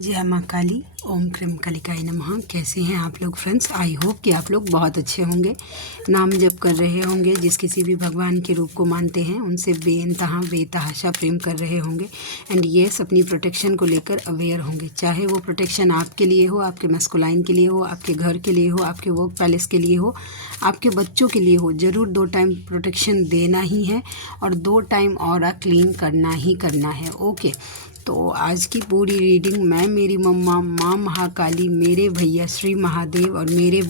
जय माँ काली, ओम क्रीम कालिकाय नमः। कैसे हैं आप लोग फ्रेंड्स? आई होप कि आप लोग बहुत अच्छे होंगे, नाम जप कर रहे होंगे, जिस किसी भी भगवान के रूप को मानते हैं उनसे बेइंतहा बेतहाशा प्रेम कर रहे होंगे। एंड येस, अपनी प्रोटेक्शन को लेकर अवेयर होंगे, चाहे वो प्रोटेक्शन आपके लिए हो, आपके मैस्कुलाइन के लिए हो, आपके घर के लिए हो, आपके वर्क पैलेस के लिए हो, आपके बच्चों के लिए हो। ज़रूर 2 टाइम प्रोटेक्शन देना ही है और 2 टाइम ऑरा क्लीन करना ही करना है। ओके, तो आज की पूरी रीडिंग मैं, मेरी मम्मा, माँ महाकाली, मेरे भैया श्री महादेव और मेरे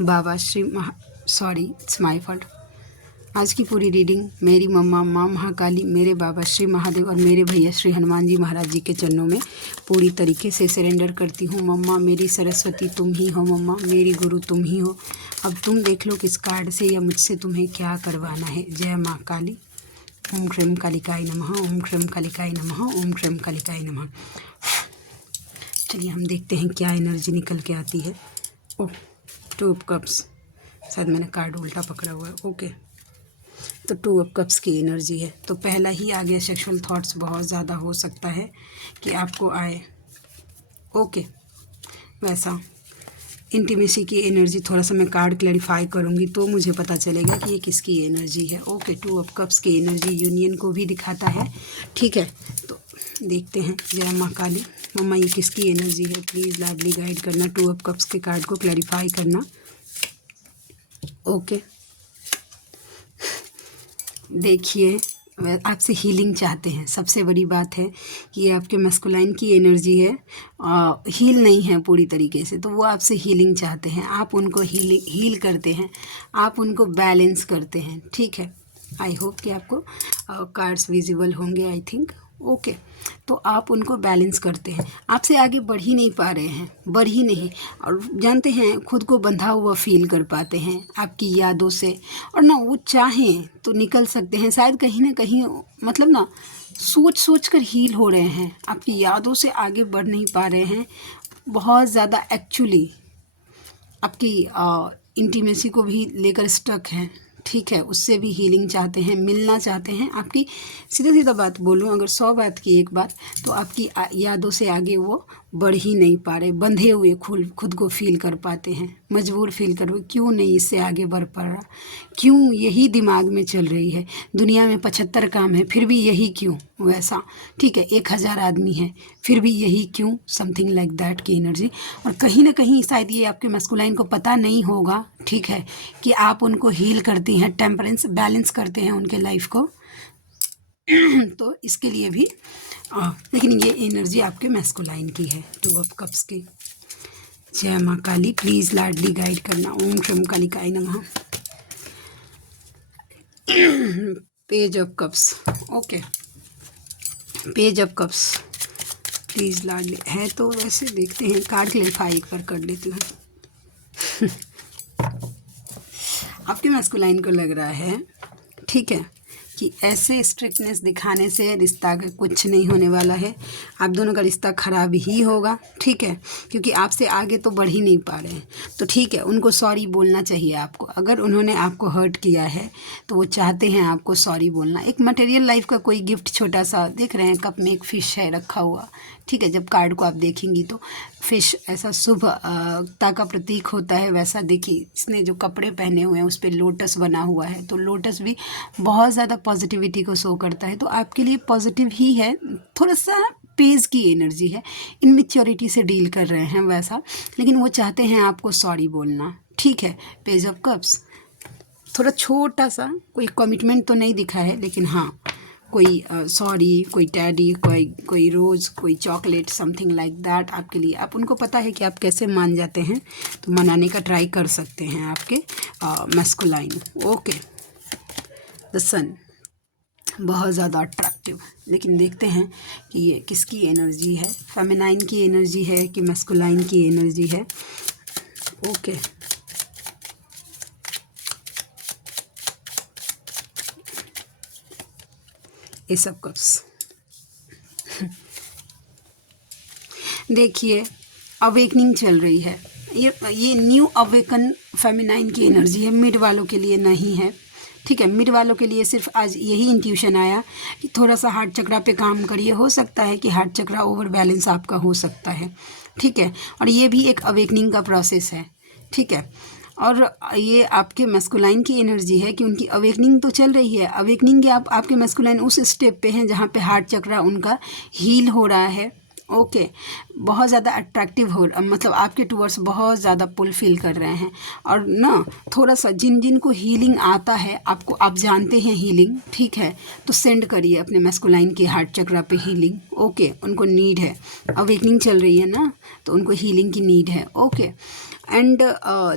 बाबा सॉरी इट्स माय फॉल्ट। आज की पूरी रीडिंग मेरी मम्मा, माँ महाकाली, मेरे बाबा श्री महादेव और मेरे भैया श्री हनुमान जी महाराज जी के चरणों में पूरी तरीके से सरेंडर करती हूँ। मम्मा मेरी सरस्वती तुम ही हो, मम्मा मेरी गुरु तुम ही हो। अब तुम देख लो किस कार्ड से या मुझसे तुम्हें क्या करवाना है। जय माँ काली, ओम क्रीम कालिकाय नमः, ओम क्रीम कालिकाय नमः, ओम क्रीम कालिकाय नमः। चलिए हम देखते हैं क्या एनर्जी निकल के आती है। ओह, 2 ऑफ कप्स, शायद मैंने कार्ड उल्टा पकड़ा हुआ है। ओके, तो 2 ऑफ कप्स की एनर्जी है। तो पहला ही आ गया, सेक्सुअल थॉट्स बहुत ज़्यादा हो सकता है कि आपको आए। ओके, वैसा इंटीमेसी की एनर्जी थोड़ा सा मैं कार्ड क्लैरिफाई करूँगी तो मुझे पता चलेगा कि ये किसकी एनर्जी है। ओके, 2 ऑफ कप्स की एनर्जी यूनियन को भी दिखाता है। ठीक है, तो देखते हैं। जय माँ काली, मम्मा ये किसकी एनर्जी है? प्लीज़ लाडली गाइड करना, 2 ऑफ कप्स के कार्ड को क्लैरिफाई करना। ओके, देखिए आपसे हीलिंग चाहते हैं। सबसे बड़ी बात है कि ये आपके मस्कुलाइन की एनर्जी है, हील नहीं है पूरी तरीके से, तो वो आपसे हीलिंग चाहते हैं। आप उनको हील करते हैं, आप उनको बैलेंस करते हैं। ठीक है, आई होप कि आपको कार्ड्स विजिबल होंगे, आई थिंक। ओके, तो आप उनको बैलेंस करते हैं, आपसे आगे बढ़ ही नहीं पा रहे हैं, बढ़ ही नहीं। और जानते हैं, खुद को बंधा हुआ फील कर पाते हैं आपकी यादों से, और ना वो चाहें तो निकल सकते हैं शायद कहीं ना कहीं, मतलब ना सोच सोच कर हील हो रहे हैं, आपकी यादों से आगे बढ़ नहीं पा रहे हैं बहुत ज़्यादा। एक्चुअली आपकी इंटीमेसी को भी लेकर स्टक हैं। ठीक है, उससे भी हीलिंग चाहते हैं, मिलना चाहते हैं। आपकी सीधा सीधा बात बोलूं, अगर 100 बात की एक बात, तो आपकी यादों से आगे वो बढ़ ही नहीं पा रहे, बंधे हुए खुद को फील कर पाते हैं, मजबूर फील कर रहे, क्यों नहीं इससे आगे बढ़ पा रहा, क्यों यही दिमाग में चल रही है। दुनिया में 75 काम है, फिर भी यही क्यों, वैसा। ठीक है, 1000 आदमी है, फिर भी यही क्यों, समथिंग लाइक दैट की एनर्जी। और कहीं ना कहीं शायद ये आपके मस्कुलाइन को पता नहीं होगा, ठीक है, कि आप उनको हील करती हैं, टेम्परेंस बैलेंस करते हैं उनके लाइफ को। तो इसके लिए भी लेकिन ये एनर्जी आपके मैस्कुलाइन की है, 2 ऑफ कप्स की। जय माँ काली, प्लीज़ लाडली गाइड करना, ओम श्रम कालिकाय नमः। Page of cups, okay, page of cups, please लाडली है तो वैसे देखते हैं, कार्ड क्लैरिफाई एक बार कर लेती हूँ। आपके मैस्कुलाइन को लग रहा है, ठीक है, कि ऐसे स्ट्रिक्टनेस दिखाने से रिश्ता का कुछ नहीं होने वाला है, आप दोनों का रिश्ता खराब ही होगा। ठीक है, क्योंकि आपसे आगे तो बढ़ ही नहीं पा रहे हैं। तो ठीक है, उनको सॉरी बोलना चाहिए आपको। अगर उन्होंने आपको हर्ट किया है तो वो चाहते हैं आपको सॉरी बोलना। एक मटेरियल लाइफ का कोई गिफ्ट छोटा सा, देख रहे हैं कप में एक फ़िश है रखा हुआ। ठीक है, जब कार्ड को आप देखेंगी तो फिश ऐसा शुभता का प्रतीक होता है, वैसा देखिए इसने जो कपड़े पहने हुए हैं उस पर लोटस बना हुआ है, तो लोटस भी बहुत ज़्यादा पॉजिटिविटी को शो करता है। तो आपके लिए पॉजिटिव ही है, थोड़ा सा पेज की एनर्जी है, इनमेच्योरिटी से डील कर रहे हैं वैसा, लेकिन वो चाहते हैं आपको सॉरी बोलना। ठीक है, पेज ऑफ कप्स थोड़ा छोटा सा, कोई कमिटमेंट तो नहीं दिखा है, लेकिन हाँ कोई सॉरी, कोई टैडी, कोई रोज़, कोई चॉकलेट, समथिंग लाइक दैट आपके लिए। आप उनको पता है कि आप कैसे मान जाते हैं, तो मनाने का ट्राई कर सकते हैं आपके मैस्कुलाइन। ओके, द सन बहुत ज़्यादा अट्रैक्टिव, लेकिन देखते हैं कि ये किसकी एनर्जी है, फेमिनाइन की एनर्जी है कि मैस्कुलाइन की एनर्जी है। ओके, एस ऑफ कप्स, देखिए अवेकनिंग चल रही है, ये न्यू अवेकन फेमिनाइन की एनर्जी है, मिड वालों के लिए नहीं है। ठीक है। मिड वालों के लिए सिर्फ आज यही इंट्यूशन आया कि थोड़ा सा हार्ट चक्रा पे काम करिए, हो सकता है कि हार्ट चक्रा ओवर बैलेंस आपका हो सकता है, ठीक है। और ये भी एक अवेकनिंग का प्रोसेस है, ठीक है। और ये आपके मैस्कुलाइन की एनर्जी है कि उनकी अवेकनिंग तो चल रही है। अवेकनिंग के आपके मैस्कुलाइन उस स्टेप पे हैं जहाँ पे हार्ट चक्रा उनका हील हो रहा है, ओके। बहुत ज़्यादा अट्रैक्टिव हो, मतलब आपके टूवर्ड्स बहुत ज़्यादा पुल फील कर रहे हैं। और ना थोड़ा सा जिन को हीलिंग आता है, आपको आप जानते हैं हीलिंग, ठीक है, तो सेंड करिए अपने मैस्कुलाइन के हार्ट चक्रा पे हीलिंग, ओके। उनको नीड है, अवेकनिंग चल रही है ना, तो उनको हीलिंग की नीड है, ओके। एंड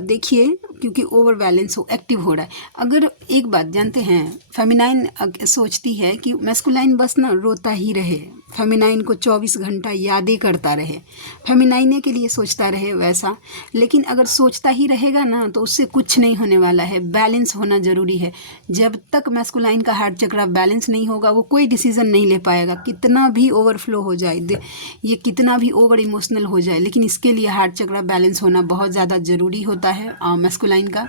देखिए, क्योंकि ओवर बैलेंस हो, एक्टिव हो रहा है। अगर एक बात जानते हैं, फेमिनाइन सोचती है कि मैस्कुलाइन बस ना रोता ही रहे, फेमिनाइन को 24 घंटा यादें करता रहे, फेमिनाइने के लिए सोचता रहे वैसा। लेकिन अगर सोचता ही रहेगा ना तो उससे कुछ नहीं होने वाला है। बैलेंस होना ज़रूरी है। जब तक मैस्कुलाइन का हार्ट चक्रा बैलेंस नहीं होगा, वो कोई डिसीज़न नहीं ले पाएगा, कितना भी ओवरफ्लो हो जाए, ये कितना भी ओवर इमोशनल हो जाए, लेकिन इसके लिए हार्ट चक्रा बैलेंस होना बहुत ज़्यादा ज़रूरी होता है मैस्कुलाइन का,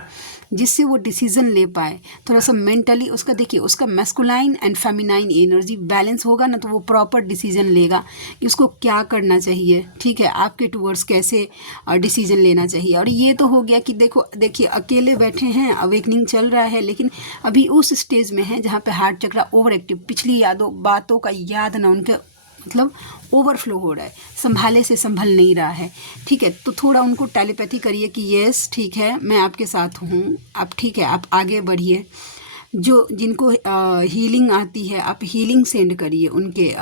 जिससे वो डिसीज़न ले पाए। थोड़ा सा मेंटली उसका देखिए, उसका masculine and feminine energy balance होगा ना तो वो प्रॉपर डिसीज़न लेगा कि उसको क्या करना चाहिए, ठीक है, आपके टूवर्ड्स कैसे डिसीज़न लेना चाहिए। और ये तो हो गया कि देखिए अकेले बैठे हैं, अवेकनिंग चल रहा है, लेकिन अभी उस स्टेज में है जहाँ पे हार्ट चक्रा ओवर एक्टिव, पिछली बातों का याद ना उनके मतलब ओवरफ्लो हो रहा है, संभाले से संभल नहीं रहा है, ठीक है। तो थोड़ा उनको टेलीपैथी करिए कि यस ठीक है, मैं आपके साथ हूँ, आप ठीक है, आप आगे बढ़िए। जिनको हीलिंग आती है, आप हीलिंग सेंड करिए उनके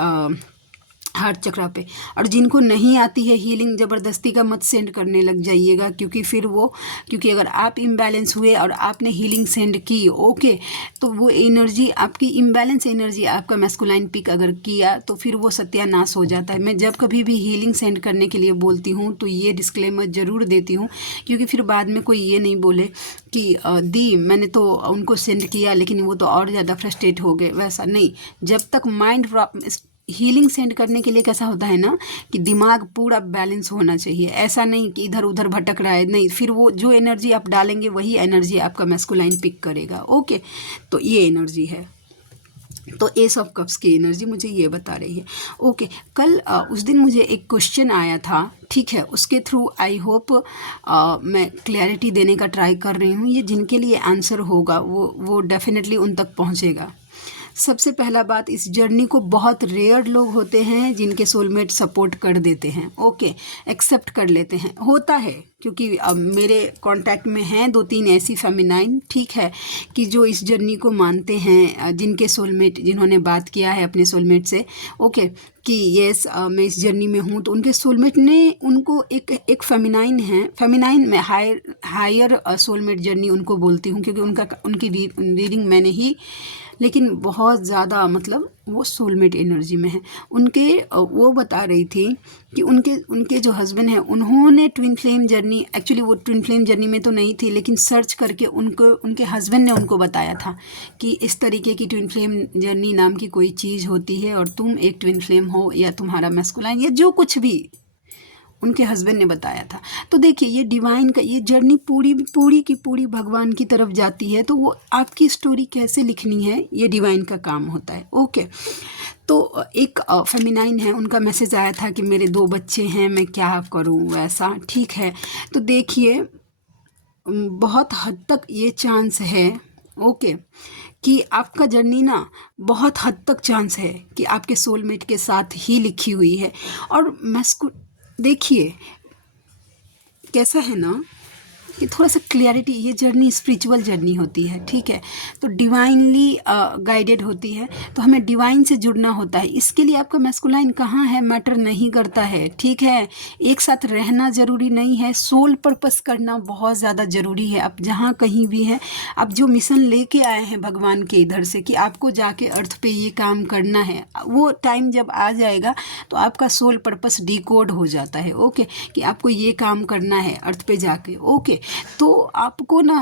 हार्ट चक्रा पे। और जिनको नहीं आती है हीलिंग, ज़बरदस्ती का मत सेंड करने लग जाइएगा, क्योंकि अगर आप इम्बैलेंस हुए और आपने हीलिंग सेंड की, ओके, तो वो एनर्जी आपकी इम्बैलेंस एनर्जी आपका मैस्कुलाइन पिक अगर किया तो फिर वो सत्यानाश हो जाता है। मैं जब कभी भी हीलिंग सेंड करने के लिए बोलती हूँ तो ये डिस्क्लेमर ज़रूर देती हूँ, क्योंकि फिर बाद में कोई ये नहीं बोले कि दी मैंने तो उनको सेंड किया लेकिन वो तो और ज़्यादा फ्रस्ट्रेट हो गए, वैसा नहीं। जब तक माइंड हीलिंग सेंड करने के लिए कैसा होता है ना कि दिमाग पूरा बैलेंस होना चाहिए, ऐसा नहीं कि इधर उधर भटक रहा है, नहीं, फिर वो जो एनर्जी आप डालेंगे वही एनर्जी आपका मैस्कुलाइन पिक करेगा, ओके। तो ये एनर्जी है, तो एस ऑफ कप्स की एनर्जी मुझे ये बता रही है, ओके। कल उस दिन मुझे एक क्वेश्चन आया था, ठीक है, उसके थ्रू आई होप मैं क्लैरिटी देने का ट्राई कर रही हूँ। ये जिनके लिए आंसर होगा वो डेफिनेटली उन तक पहुँचेगा। सबसे पहला बात, इस जर्नी को बहुत रेयर लोग होते हैं जिनके सोलमेट सपोर्ट कर देते हैं, ओके, एक्सेप्ट कर लेते हैं, होता है, क्योंकि अब मेरे कांटेक्ट में हैं 2-3 ऐसी फेमिनाइन, ठीक है, कि जो इस जर्नी को मानते हैं, जिनके सोलमेट, जिन्होंने बात किया है अपने सोलमेट से, ओके, कि यस मैं इस जर्नी में हूँ, तो उनके सोलमेट ने उनको एक फेमिनाइन है, फेमिनाइन में हायर सोलमेट जर्नी उनको बोलती हूँ, क्योंकि उनकी रीडिंग मैंने ही, लेकिन बहुत ज़्यादा मतलब वो सोलमेट एनर्जी में है उनके। वो बता रही थी कि उनके जो हस्बैंड हैं उन्होंने ट्विन फ्लेम जर्नी, एक्चुअली वो ट्विन फ्लेम जर्नी में तो नहीं थी, लेकिन सर्च करके उनके हस्बैंड ने उनको बताया था कि इस तरीके की ट्विन फ्लेम जर्नी नाम की कोई चीज़ होती है और तुम एक ट्विन फ्लेम हो या तुम्हारा मैस्कुलाइन या जो कुछ भी उनके हस्बैंड ने बताया था। तो देखिए ये डिवाइन का ये जर्नी पूरी की पूरी भगवान की तरफ जाती है, तो वो आपकी स्टोरी कैसे लिखनी है ये डिवाइन का काम होता है, ओके। तो एक फेमिनाइन है, उनका मैसेज आया था कि मेरे 2 बच्चे हैं, मैं क्या करूं, वैसा, ठीक है। तो देखिए बहुत हद तक ये चांस है, ओके, कि आपका जर्नी ना बहुत हद तक चांस है कि आपके सोलमेट के साथ ही लिखी हुई है। और देखिए कैसा है ना कि थोड़ा सा क्लियरिटी, ये जर्नी स्पिरिचुअल जर्नी होती है, ठीक है, तो डिवाइनली गाइडेड होती है, तो हमें डिवाइन से जुड़ना होता है। इसके लिए आपका मैस्कुलाइन कहाँ है मैटर नहीं करता है, ठीक है, एक साथ रहना ज़रूरी नहीं है, सोल पर्पस करना बहुत ज़्यादा ज़रूरी है। आप जहाँ कहीं भी हैं, आप जो मिशन लेके आए हैं भगवान के इधर से कि आपको जाके अर्थ पे ये काम करना है, वो टाइम जब आ जाएगा तो आपका सोल पर्पस डिकोड हो जाता है, ओके, कि आपको ये काम करना है अर्थ पे जाके, ओके। तो आपको ना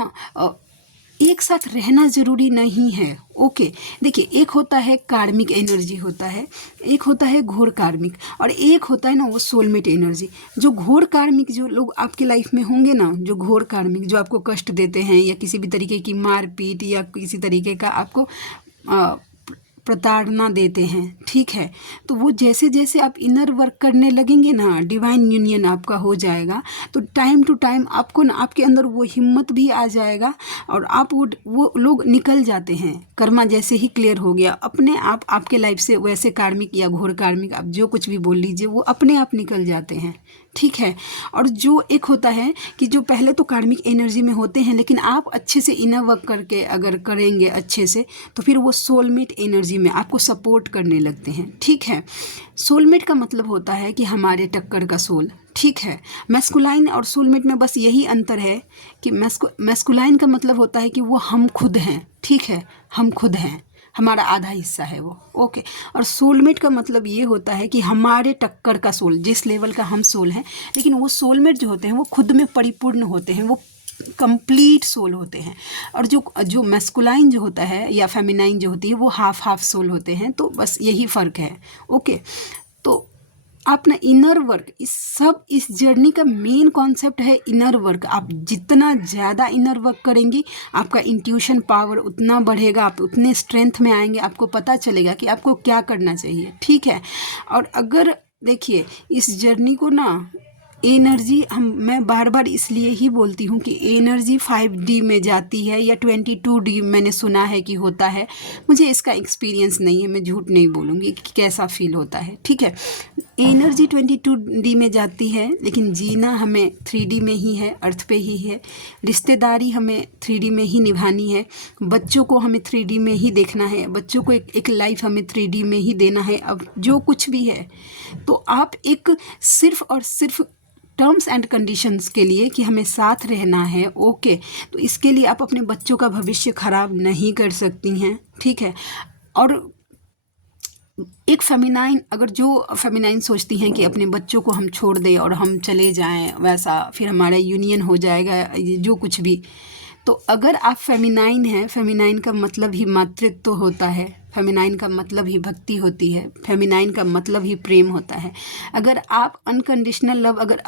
एक साथ रहना ज़रूरी नहीं है। ओके, देखिए एक होता है कार्मिक एनर्जी होता है, एक होता है घोर कार्मिक, और एक होता है ना वो सोलमेट एनर्जी। जो घोर कार्मिक जो लोग आपके लाइफ में होंगे ना, जो घोर कार्मिक जो आपको कष्ट देते हैं या किसी भी तरीके की मारपीट या किसी तरीके का आपको प्रताड़ना देते हैं, ठीक है, तो वो जैसे जैसे आप इनर वर्क करने लगेंगे ना, डिवाइन यूनियन आपका हो जाएगा, तो टाइम टू टाइम आपको ना आपके अंदर वो हिम्मत भी आ जाएगा और आप वो लोग निकल जाते हैं। कर्मा जैसे ही क्लियर हो गया, अपने आप आपके लाइफ से वैसे कार्मिक या घोर कार्मिक आप जो कुछ भी बोल लीजिए, वो अपने आप निकल जाते हैं, ठीक है। और जो एक होता है कि जो पहले तो कार्मिक एनर्जी में होते हैं, लेकिन आप अच्छे से इनर वर्क करके अगर करेंगे अच्छे से, तो फिर वो सोलमेट एनर्जी में आपको सपोर्ट करने लगते हैं, ठीक है। सोलमेट का मतलब होता है कि हमारे टक्कर का सोल, ठीक है। मैस्कुलाइन और सोलमेट में बस यही अंतर है कि मैस्कुलाइन का मतलब होता है कि वो हम खुद हैं, ठीक है, हम खुद हैं, हमारा आधा हिस्सा है वो, ओके। और सोलमेट का मतलब ये होता है कि हमारे टक्कर का सोल, जिस लेवल का हम सोल हैं, लेकिन वो सोलमेट जो होते हैं वो खुद में परिपूर्ण होते हैं, वो कंप्लीट सोल होते हैं। और जो जो मैस्कुलाइन जो होता है या फेमिनाइन जो होती है वो हाफ हाफ सोल होते हैं। तो बस यही फ़र्क है, ओके। तो आप ना इनर वर्क, इस जर्नी का मेन कॉन्सेप्ट है इनर वर्क। आप जितना ज़्यादा इनर वर्क करेंगी, आपका इंट्यूशन पावर उतना बढ़ेगा, आप उतने स्ट्रेंथ में आएंगे, आपको पता चलेगा कि आपको क्या करना चाहिए, ठीक है। और अगर देखिए इस जर्नी को ना एनर्जी मैं बार बार इसलिए ही बोलती हूँ कि एनर्जी 5D में जाती है या 22D मैंने सुना है कि होता है। मुझे इसका एक्सपीरियंस नहीं है, मैं झूठ नहीं बोलूँगी कि कैसा फील होता है, ठीक है। एनर्जी 22D में जाती है, लेकिन जीना हमें 3D में ही है, अर्थ पे ही है। रिश्तेदारी हमें 3D में ही निभानी है, बच्चों को हमें 3D में ही देखना है, बच्चों को एक लाइफ हमें 3D में ही देना है। अब जो कुछ भी है, तो आप एक सिर्फ और सिर्फ टर्म्स एंड कंडीशंस के लिए कि हमें साथ रहना है, ओके, तो इसके लिए आप अपने बच्चों का भविष्य खराब नहीं कर सकती हैं, ठीक है। और एक फेमिनाइन, अगर जो फेमिनाइन सोचती हैं कि अपने बच्चों को हम छोड़ दें और हम चले जाएं, वैसा फिर हमारा यूनियन हो जाएगा, जो कुछ भी, तो अगर आप फेमिनाइन हैं, फेमिनाइन का मतलब ही मातृत्व होता है, फेमिनाइन का मतलब ही भक्ति होती है, फेमिनाइन का मतलब ही प्रेम होता है। अगर आप अनकंडीशनल लव, अगर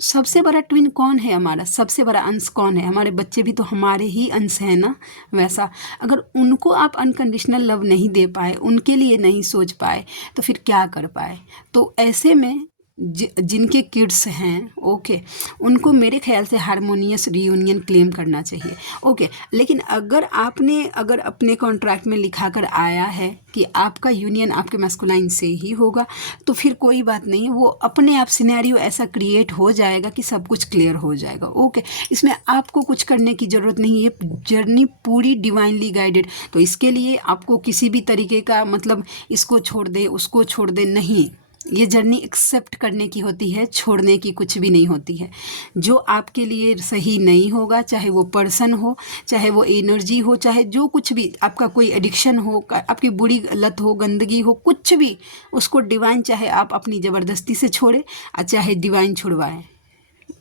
सबसे बड़ा ट्विन कौन है, हमारा सबसे बड़ा अंश कौन है, हमारे बच्चे भी तो हमारे ही अंश हैं ना, वैसा अगर उनको आप अनकंडीशनल लव नहीं दे पाए, उनके लिए नहीं सोच पाए, तो फिर क्या कर पाए। तो ऐसे में जिनके किड्स हैं, ओके, उनको मेरे ख्याल से हारमोनियस रियूनियन क्लेम करना चाहिए, ओके। लेकिन अगर अपने कॉन्ट्रैक्ट में लिखा कर आया है कि आपका यूनियन आपके मैस्कुलाइन से ही होगा, तो फिर कोई बात नहीं, वो अपने आप सिनेरियो ऐसा क्रिएट हो जाएगा कि सब कुछ क्लियर हो जाएगा, ओके। इसमें आपको कुछ करने की ज़रूरत नहीं है, जर्नी पूरी डिवाइनली गाइडेड। तो इसके लिए आपको किसी भी तरीके का मतलब इसको छोड़ दे उसको छोड़ दे, नहीं, ये जर्नी एक्सेप्ट करने की होती है, छोड़ने की कुछ भी नहीं होती है। जो आपके लिए सही नहीं होगा, चाहे वो पर्सन हो, चाहे वो एनर्जी हो, चाहे जो कुछ भी आपका कोई एडिक्शन हो, आपकी बुरी लत हो, गंदगी हो, कुछ भी, उसको डिवाइन चाहे आप अपनी ज़बरदस्ती से छोड़े और चाहे डिवाइन छुड़वाए,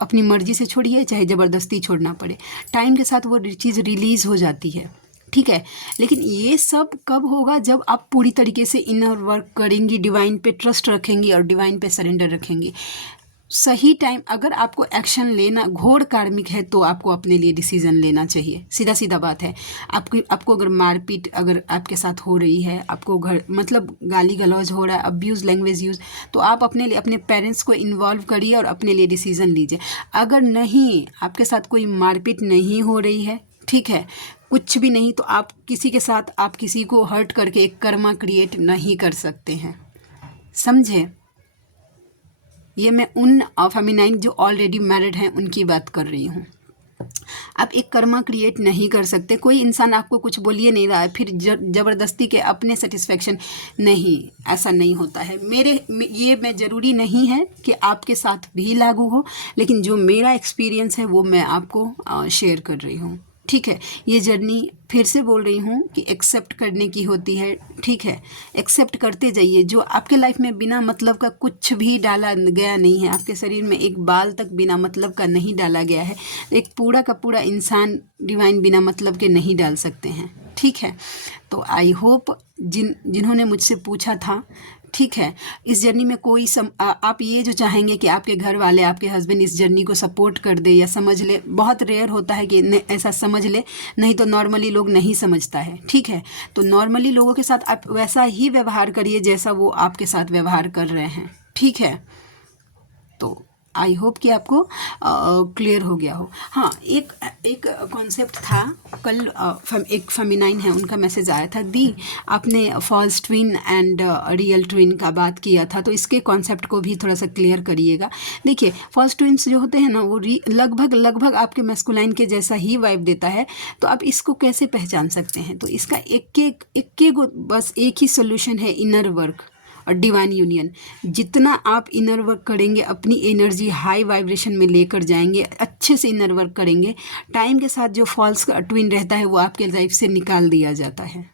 अपनी मर्जी से छोड़िए चाहे ज़बरदस्ती छोड़ना पड़े, टाइम के साथ वो चीज़ रिलीज़ हो जाती है, ठीक है। लेकिन ये सब कब होगा, जब आप पूरी तरीके से इनर वर्क करेंगी, डिवाइन पे ट्रस्ट रखेंगी और डिवाइन पे सरेंडर रखेंगी। सही टाइम, अगर आपको एक्शन लेना घोर कार्मिक है तो आपको अपने लिए डिसीजन लेना चाहिए, सीधा सीधा बात है। आपको अगर मारपीट अगर आपके साथ हो रही है, आपको घर मतलब गाली गलौज हो रहा है, अब्यूज़ लैंग्वेज यूज़, तो आप अपने लिए अपने पेरेंट्स को इन्वॉल्व करिए और अपने लिए डिसीजन लीजिए। अगर नहीं, आपके साथ कोई मारपीट नहीं हो रही है, ठीक है, कुछ भी नहीं, तो आप किसी के साथ आप किसी को हर्ट करके एक कर्मा क्रिएट नहीं कर सकते हैं, समझे। ये मैं उन फेमिनाइन जो ऑलरेडी मैरिड हैं उनकी बात कर रही हूँ। आप एक कर्मा क्रिएट नहीं कर सकते। कोई इंसान आपको कुछ बोलिए नहीं रहा है, फिर ज़बरदस्ती के अपने सेटिस्फेक्शन, नहीं, ऐसा नहीं होता है। ये मैं ज़रूरी नहीं है कि आपके साथ भी लागू हो, लेकिन जो मेरा एक्सपीरियंस है वो मैं आपको शेयर कर रही हूँ, ठीक है। ये जर्नी फिर से बोल रही हूँ कि एक्सेप्ट करने की होती है, ठीक है। एक्सेप्ट करते जाइए। जो आपके लाइफ में बिना मतलब का कुछ भी डाला गया नहीं है, आपके शरीर में एक बाल तक बिना मतलब का नहीं डाला गया है। एक पूरा का पूरा इंसान डिवाइन बिना मतलब के नहीं डाल सकते हैं, ठीक है। तो आई होप जिन्होंने मुझसे पूछा था, ठीक है, इस जर्नी में कोई आप ये जो चाहेंगे कि आपके घर वाले, आपके हस्बैंड इस जर्नी को सपोर्ट कर दे या समझ ले, बहुत रेयर होता है कि ऐसा समझ ले, नहीं तो नॉर्मली लोग नहीं समझता है, ठीक है। तो नॉर्मली लोगों के साथ आप वैसा ही व्यवहार करिए जैसा वो आपके साथ व्यवहार कर रहे हैं, ठीक है। तो आई होप कि आपको क्लियर हो गया हो। हाँ, एक कॉन्सेप्ट था कल, एक फेमिनाइन है, उनका मैसेज आया था, दी आपने false twin and real twin का बात किया था, तो इसके कॉन्सेप्ट को भी थोड़ा सा क्लियर करिएगा। देखिए, फॉल्स ट्विन्स जो होते हैं ना, वो लगभग आपके मैस्कुलाइन के जैसा ही वाइब देता है। तो आप इसको कैसे पहचान सकते हैं? तो इसका एक बस एक ही सोल्यूशन है, इनर वर्क और डिवाइन यूनियन। जितना आप इनर वर्क करेंगे, अपनी एनर्जी हाई वाइब्रेशन में लेकर जाएंगे, अच्छे से इनर वर्क करेंगे, टाइम के साथ जो फॉल्स ट्विन रहता है वो आपके लाइफ से निकाल दिया जाता है,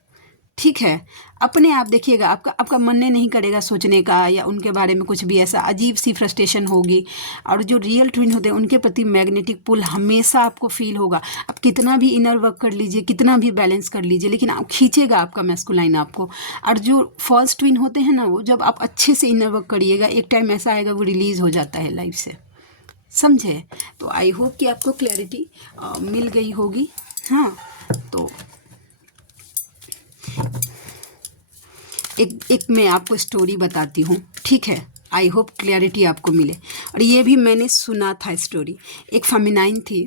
ठीक है। अपने आप देखिएगा, आपका मन नहीं करेगा सोचने का या उनके बारे में कुछ भी, ऐसा अजीब सी फ्रस्ट्रेशन होगी। और जो रियल ट्विन होते हैं उनके प्रति मैग्नेटिक पुल हमेशा आपको फील होगा। आप कितना भी इनर वर्क कर लीजिए, कितना भी बैलेंस कर लीजिए, लेकिन आप खींचेगा आपका मैस्कुलाइन आपको। और जो फॉल्स ट्विन होते हैं ना, वो जब आप अच्छे से इनर वर्क करिएगा, एक टाइम ऐसा आएगा वो रिलीज़ हो जाता है लाइफ से, समझे। तो आई होप कि आपको क्लैरिटी मिल गई होगी। हाँ, तो एक मैं आपको स्टोरी बताती हूँ, ठीक है। आई होप क्लैरिटी आपको मिले। और ये भी मैंने सुना था स्टोरी। एक फेमिनाइन थी,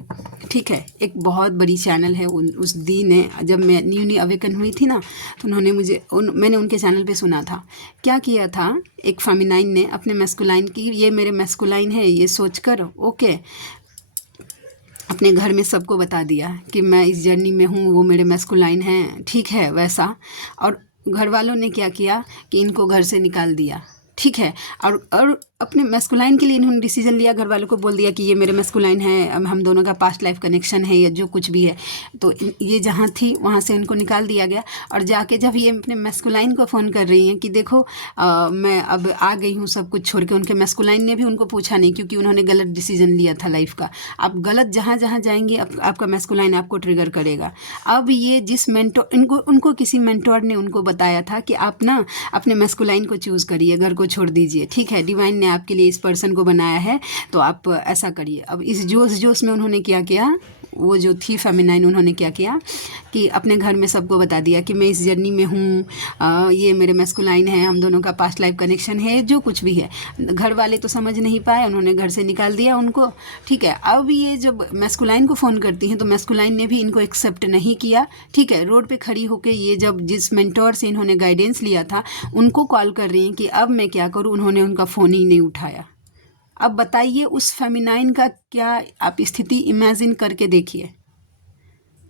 ठीक है, एक बहुत बड़ी चैनल है, उस दी ने, जब मैं न्यू अवेकन हुई थी ना, तो उन्होंने मैंने उनके चैनल पे सुना था। क्या किया था, एक फेमिनाइन ने अपने मैस्कुलाइन की, ये मेरे मैस्कुलाइन है ये सोचकर, ओके, अपने घर में सबको बता दिया कि मैं इस जर्नी में हूँ, वो मेरे मैस्कुलाइन हैं, ठीक है, वैसा। और घर वालों ने क्या किया कि इनको घर से निकाल दिया, ठीक है। और अपने मैस्कुलाइन के लिए इन्होंने डिसीजन लिया, घर वालों को बोल दिया कि ये मेरे मैस्कुलाइन है, हम दोनों का पास्ट लाइफ कनेक्शन है या जो कुछ भी है। तो ये जहाँ थी वहाँ से उनको निकाल दिया गया। और जाके जब ये अपने मैस्कुलाइन को फ़ोन कर रही हैं कि देखो मैं अब आ गई हूँ सब कुछ छोड़ के, उनके मैस्कुलाइन ने भी उनको पूछा नहीं, क्योंकि उन्होंने गलत डिसीजन लिया था लाइफ का। आप गलत जहाँ जहाँ जाएंगे आपका मैस्कुलाइन आपको ट्रिगर करेगा। अब ये जिस मेंटोर, उनको किसी मेंटोर ने उनको बताया था कि आप ना अपने मैस्कुलाइन को चूज़ करिए, घर को छोड़ दीजिए, ठीक है, डिवाइन ने आपके लिए इस पर्सन को बनाया है, तो आप ऐसा करिए। अब इस जोश में उन्होंने क्या किया, वो जो थी फेमिनाइन, उन्होंने क्या किया कि अपने घर में सबको बता दिया कि मैं इस जर्नी में हूँ, ये मेरे मैस्कुलाइन है, हम दोनों का पास्ट लाइफ कनेक्शन है, जो कुछ भी है। घर वाले तो समझ नहीं पाए, उन्होंने घर से निकाल दिया उनको, ठीक है। अब ये जब मैस्कुलाइन को फ़ोन करती हैं तो मैस्कुलाइन ने भी इनको एक्सेप्ट नहीं किया, ठीक है। रोड पे खड़ी होकर ये जब जिस मेंटोर से इन्होंने गाइडेंस लिया था उनको कॉल कर रही हैं कि अब मैं क्या करूँ, उन्होंने उनका फ़ोन ही नहीं उठाया। अब बताइए उस फेमिनाइन का क्या आप स्थिति इमेजिन करके देखिए।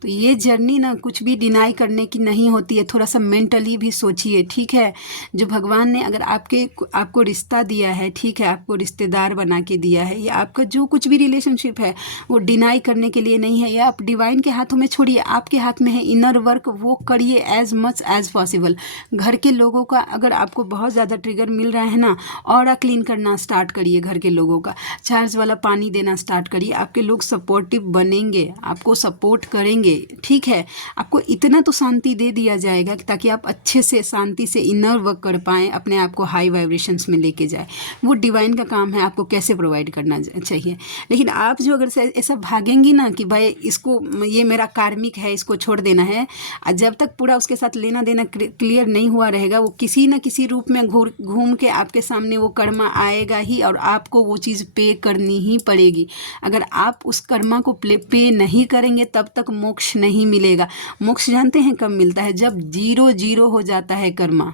तो ये जर्नी ना कुछ भी डिनाई करने की नहीं होती है, थोड़ा सा मेंटली भी सोचिए, ठीक है। जो भगवान ने अगर आपको रिश्ता दिया है, ठीक है, आपको रिश्तेदार बना के दिया है, या आपका जो कुछ भी रिलेशनशिप है वो डिनाई करने के लिए नहीं है, या आप डिवाइन के हाथों में छोड़िए, आपके हाथ में है। इनर वर्क वो करिए एज मच एज पॉसिबल। घर के लोगों का अगर आपको बहुत ज़्यादा ट्रिगर मिल रहा है ना, ऑरा क्लीन करना स्टार्ट करिए, घर के लोगों का चार्ज वाला पानी देना स्टार्ट करिए। आपके लोग सपोर्टिव बनेंगे, आपको सपोर्ट करेंगे, ठीक है। आपको इतना तो शांति दे दिया जाएगा ताकि आप अच्छे से शांति से इनर वर्क कर पाएँ, अपने आप को हाई वाइब्रेशंस में लेके जाए। वो डिवाइन का काम है आपको कैसे प्रोवाइड करना चाहिए। लेकिन आप जो अगर ऐसा भागेंगी ना कि भाई इसको, ये मेरा कार्मिक है, इसको छोड़ देना है, जब तक पूरा उसके साथ लेना देना क्लियर नहीं हुआ रहेगा, वो किसी न किसी रूप में घूम के आपके सामने वो कर्मा आएगा ही, और आपको वो चीज़ पे करनी ही पड़ेगी। अगर आप उस कर्मा को पे नहीं करेंगे तब तक मोक्ष नहीं मिलेगा। मोक्ष जानते हैं कब मिलता है? जब 0 हो जाता है कर्मा,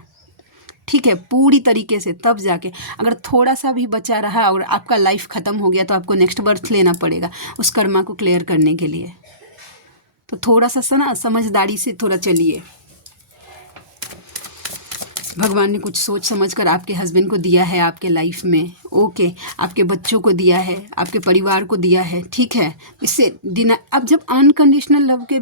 ठीक है, पूरी तरीके से, तब जाके। अगर थोड़ा सा भी बचा रहा और आपका लाइफ ख़त्म हो गया तो आपको नेक्स्ट बर्थ लेना पड़ेगा उस कर्मा को क्लियर करने के लिए। तो थोड़ा सा ना समझदारी से थोड़ा चलिए। भगवान ने कुछ सोच समझ कर आपके हस्बैंड को दिया है आपके लाइफ में, ओके। आपके बच्चों को दिया है, आपके परिवार को दिया है, ठीक है। इससे डिना अब जब अनकंडीशनल लव के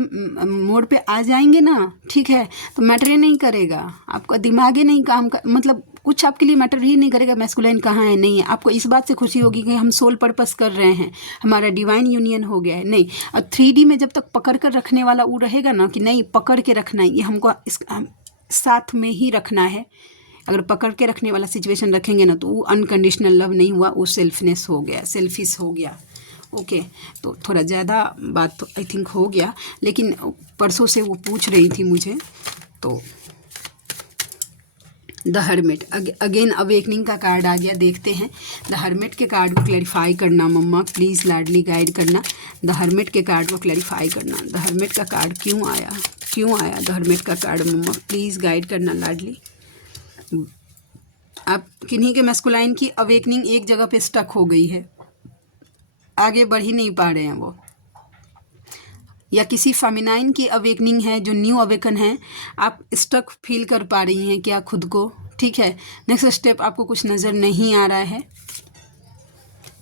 मोड पे आ जाएंगे ना, ठीक है, तो मैटर ही नहीं करेगा, आपका दिमाग ही नहीं काम कर, मतलब कुछ आपके लिए मैटर ही नहीं करेगा मैस्कुलाइन कहाँ है नहीं है। आपको इस बात से खुशी होगी कि हम सोल पर्पस कर रहे हैं, हमारा डिवाइन यूनियन हो गया है। नहीं, और 3D में जब तक पकड़ कर रखने वाला वो रहेगा ना कि नहीं पकड़ के रखना है, ये हमको इस साथ में ही रखना है। अगर पकड़ के रखने वाला सिचुएशन रखेंगे ना तो वो अनकंडीशनल लव नहीं हुआ, वो सेल्फनेस हो गया, सेल्फिश हो गया, ओके। तो थोड़ा ज़्यादा बात तो आई थिंक हो गया, लेकिन परसों से वो पूछ रही थी मुझे। तो द हर्मिट अगेन अवेकनिंग का कार्ड आ गया, देखते हैं। द हर्मिट के कार्ड को क्लैरिफाई करना मम्मा प्लीज़, लाडली गाइड करना। द हर्मिट के कार्ड को क्लैरिफाई करना, द हर्मिट का कार्ड क्यों आया, क्यों आया द हर्मिट का कार्ड मम्मा प्लीज़ गाइड करना लाडली। आप किन्हीं के मैस्कुलाइन की अवेकनिंग एक जगह पे स्टक हो गई है, आगे बढ़ ही नहीं पा रहे हैं वो, या किसी फेमिनाइन की अवेकनिंग है जो न्यू अवेकन है, आप स्टक फील कर पा रही हैं क्या खुद को, ठीक है। नेक्स्ट स्टेप आपको कुछ नज़र नहीं आ रहा है।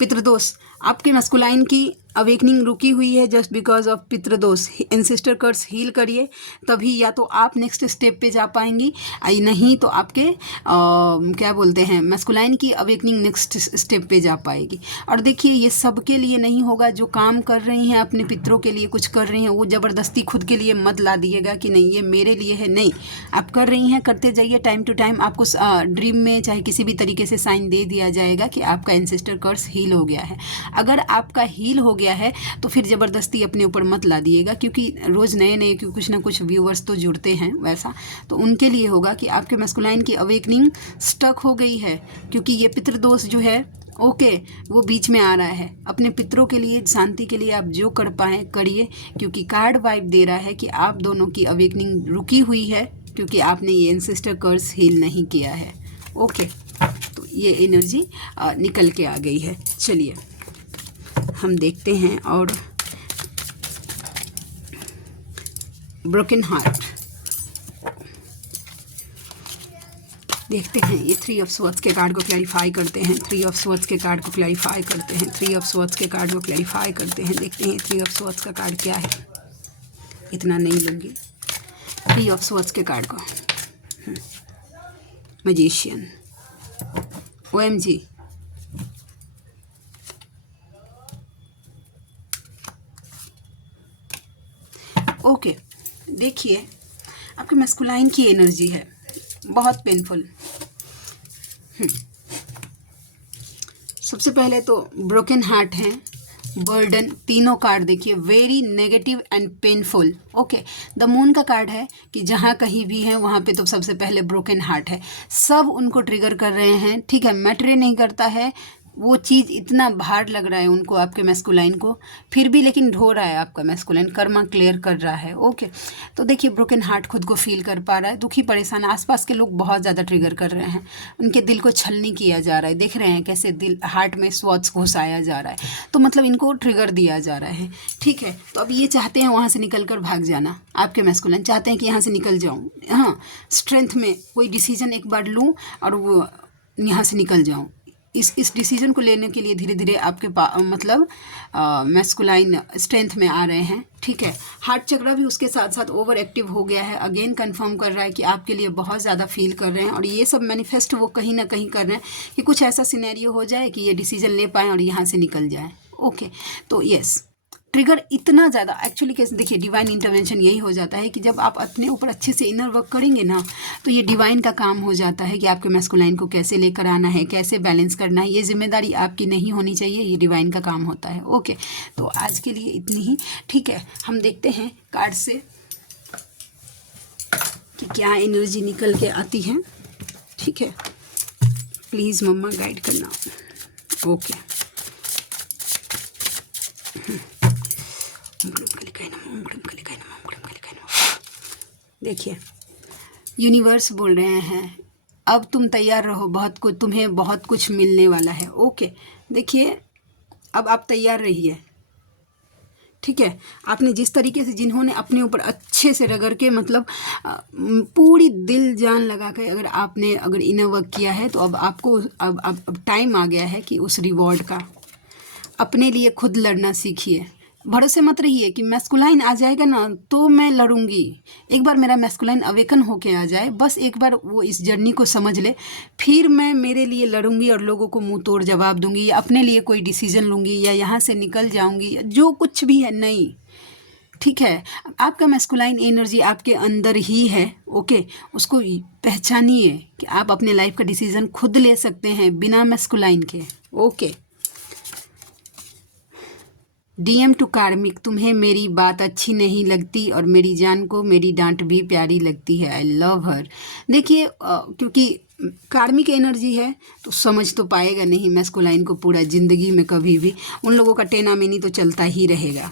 पितृदोष, आपके मैस्कुलाइन की अवेकनिंग रुकी हुई है जस्ट बिकॉज ऑफ पितृदोष। एंसेस्टर कर्स हील करिए, तभी या तो आप नेक्स्ट स्टेप पे जा पाएंगी, नहीं तो आपके क्या बोलते हैं मैस्कुलाइन की अवेकनिंग नेक्स्ट स्टेप पे जा पाएगी। और देखिए ये सबके लिए नहीं होगा, जो काम कर रही हैं अपने पितरों के लिए कुछ कर रही हैं, वो ज़बरदस्ती खुद के लिए मत ला दिएगा कि नहीं ये मेरे लिए है, नहीं, आप कर रही हैं करते जाइए। टाइम टू टाइम आपको ड्रीम में चाहे किसी भी तरीके से साइन दे दिया जाएगा कि आपका एंसेस्टर कर्स हील हो गया है। अगर आपका हील हो गया है तो फिर ज़बरदस्ती अपने ऊपर मत ला दिएगा, क्योंकि रोज़ नए नए कुछ ना कुछ व्यूअर्स तो जुड़ते हैं वैसा, तो उनके लिए होगा कि आपके मैस्कुलाइन की अवेकनिंग स्टक हो गई है, क्योंकि ये पितृदोष जो है ओके वो बीच में आ रहा है। अपने पितरों के लिए शांति के लिए आप जो कर पाएँ करिए, क्योंकि कार्ड वाइब दे रहा है कि आप दोनों की अवेकनिंग रुकी हुई है, क्योंकि आपने ये एंसेस्टर कर्स हील नहीं किया है, ओके। तो ये एनर्जी निकल के आ गई है। चलिए हम देखते हैं। और ब्रोकन हार्ट देखते हैं, ये 3 ऑफ स्वॉर्ड्स के कार्ड को क्लैरिफाई करते हैं, 3 ऑफ स्वॉर्ड्स के कार्ड को क्लैरिफाई करते हैं, 3 ऑफ स्वॉर्ड्स के कार्ड को क्लैरिफाई करते हैं। देखते हैं 3 ऑफ स्वॉर्ड्स का कार्ड क्या है, इतना नहीं लूँगी। 3 ऑफ स्वॉर्ड्स के कार्ड को मैजिशियन, OMG, ओके। देखिए आपके मैस्कुलाइन की एनर्जी है बहुत पेनफुल। सबसे पहले तो ब्रोकन हार्ट है, बर्डन, तीनों कार्ड देखिए very negative and painful, okay. The moon का कार्ड है कि जहाँ कहीं भी है वहाँ पे तो सबसे पहले ब्रोकन हार्ट है, सब उनको ट्रिगर कर रहे हैं, ठीक है। मैटर नहीं करता है वो चीज़, इतना भार लग रहा है उनको आपके मैस्कुलाइन को, फिर भी लेकिन ढो रहा है आपका मैस्कुलाइन, कर्मा क्लियर कर रहा है, ओके। तो देखिए ब्रोकन हार्ट खुद को फील कर पा रहा है, दुखी परेशान, आसपास के लोग बहुत ज़्यादा ट्रिगर कर रहे हैं, उनके दिल को छलनी किया जा रहा है, देख रहे हैं कैसे दिल हार्ट में स्वॉट्स घुसाया जा रहा है, तो मतलब इनको ट्रिगर दिया जा रहा है, ठीक है। तो अब ये चाहते हैं वहाँ से निकल कर भाग जाना, आपके मैस्कुलाइन चाहते हैं कि यहाँ से निकल जाऊँ, हाँ, स्ट्रेंथ में कोई डिसीजन एक बार लूँ और वो यहाँ से निकल जाऊँ। इस डिसीजन को लेने के लिए धीरे धीरे आपके मतलब मैस्कुलाइन स्ट्रेंथ में आ रहे हैं, ठीक है। हार्ट चक्र भी उसके साथ साथ ओवर एक्टिव हो गया है, अगेन कंफर्म कर रहा है कि आपके लिए बहुत ज़्यादा फील कर रहे हैं, और ये सब मैनिफेस्ट वो कहीं ना कहीं कर रहे हैं कि कुछ ऐसा सिनेरियो हो जाए कि ये डिसीजन ले पाएँ और यहाँ से निकल जाए, ओके। तो यस, ट्रिगर इतना ज़्यादा एक्चुअली कैसे, देखिए डिवाइन इंटरवेंशन यही हो जाता है कि जब आप अपने ऊपर अच्छे से इनर वर्क करेंगे ना, तो ये डिवाइन का काम हो जाता है कि आपके मैस्कुलाइन को कैसे लेकर आना है, कैसे बैलेंस करना है, ये जिम्मेदारी आपकी नहीं होनी चाहिए, ये डिवाइन का काम होता है, ओके। तो आज के लिए इतनी ही, ठीक है। हम देखते हैं कार्ड से कि क्या एनर्जी निकल के आती है, ठीक है। प्लीज़ मम्मा गाइड करना, ओके। देखिए यूनिवर्स बोल रहे हैं अब तुम तैयार रहो, बहुत कुछ तुम्हें बहुत कुछ मिलने वाला है, ओके। देखिए अब आप तैयार रहिए, ठीक है। आपने जिस तरीके से, जिन्होंने अपने ऊपर अच्छे से रगड़ के मतलब पूरी दिल जान लगा के अगर इनर वर्क किया है, तो अब आपको अब टाइम आ गया है कि उस रिवॉर्ड का अपने लिए खुद लड़ना सीखिए। भरोसे मत रहिए कि मैस्कुलाइन आ जाएगा ना तो मैं लड़ूंगी। एक बार मेरा मैस्कुलाइन अवेकन होके आ जाए, बस एक बार वो इस जर्नी को समझ ले, फिर मैं मेरे लिए लड़ूंगी और लोगों को मुंह तोड़ जवाब दूंगी, या अपने लिए कोई डिसीजन लूंगी, या यहाँ से निकल जाऊंगी, जो कुछ भी है। नहीं, ठीक है। आपका मैस्कुलाइन एनर्जी आपके अंदर ही है। ओके, उसको पहचानिए कि आप अपने लाइफ का डिसीजन खुद ले सकते हैं बिना मैस्कुलाइन के। ओके। डीएम टू कार्मिक, तुम्हें मेरी बात अच्छी नहीं लगती और मेरी जान को मेरी डांट भी प्यारी लगती है। आई लव हर। देखिए, क्योंकि कार्मिक एनर्जी है तो समझ तो पाएगा नहीं मैस्कुलाइन को पूरा जिंदगी में कभी भी। उन लोगों का टेना मेनी तो चलता ही रहेगा।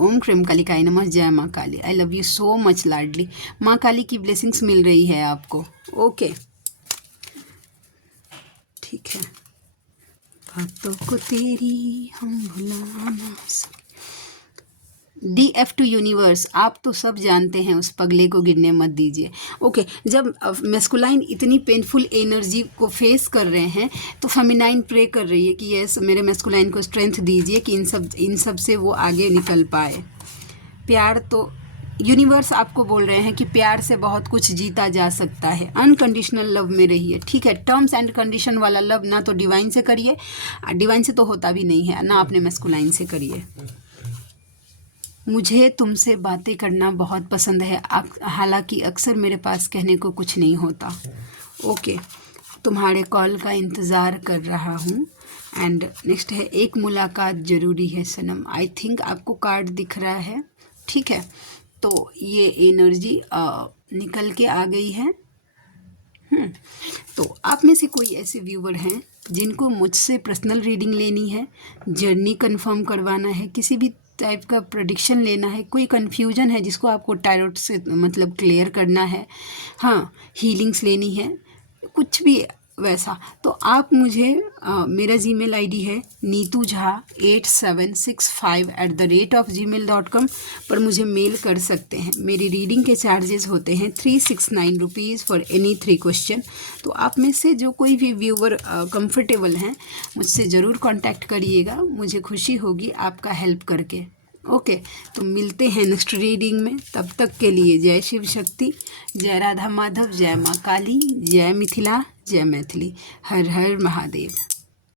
ओम क्रीम कालिकाय नमः। जय माँ Kali. I love you so much लाडली। माँ काली की ब्लेसिंग्स मिल रही है आपको। ओके, ठीक है। बातों को तेरी हम भुला ना सके। DF टू यूनिवर्स, आप तो सब जानते हैं, उस पगले को गिरने मत दीजिए। ओके, जब मैस्कुलाइन इतनी पेनफुल एनर्जी को फेस कर रहे हैं तो फेमिनाइन प्रे कर रही है कि यस, मेरे मैस्कुलाइन को स्ट्रेंथ दीजिए कि इन सब से वो आगे निकल पाए। प्यार तो यूनिवर्स आपको बोल रहे हैं कि प्यार से बहुत कुछ जीता जा सकता है। अनकंडीशनल लव में रहिए, ठीक है। टर्म्स एंड कंडीशन वाला लव ना तो डिवाइन से करिए, डिवाइन से तो होता भी नहीं है, ना अपने मैस्कुलाइन से करिए। मुझे तुमसे बातें करना बहुत पसंद है, हालांकि अक्सर मेरे पास कहने को कुछ नहीं होता। ओके, तुम्हारे कॉल का इंतज़ार कर रहा हूँ। एंड नेक्स्ट है, एक मुलाकात ज़रूरी है सनम। आई थिंक आपको कार्ड दिख रहा है, ठीक है। तो ये एनर्जी निकल के आ गई है। तो आप में से कोई ऐसे व्यूवर हैं जिनको मुझसे पर्सनल रीडिंग लेनी है, जर्नी कंफर्म करवाना है, किसी भी टाइप का प्रेडिक्शन लेना है, कोई कन्फ्यूजन है जिसको आपको टैरोट से मतलब क्लियर करना है, हाँ, हीलिंग्स लेनी है, कुछ भी वैसा, तो आप मुझे मेरा जीमेल आईडी है neetujha8765@gmail.com पर मुझे मेल कर सकते हैं। मेरी रीडिंग के चार्जेस होते हैं 369 रुपीज़ फॉर एनी 3 क्वेश्चन। तो आप में से जो कोई भी व्यूवर कंफर्टेबल हैं, मुझसे ज़रूर कांटेक्ट करिएगा, मुझे खुशी होगी आपका हेल्प करके। ओके, तो मिलते हैं नेक्स्ट रीडिंग में। तब तक के लिए जय शिव शक्ति, जय राधा माधव, जय माँ काली, जय मिथिला, जय मैथिली, हर हर महादेव।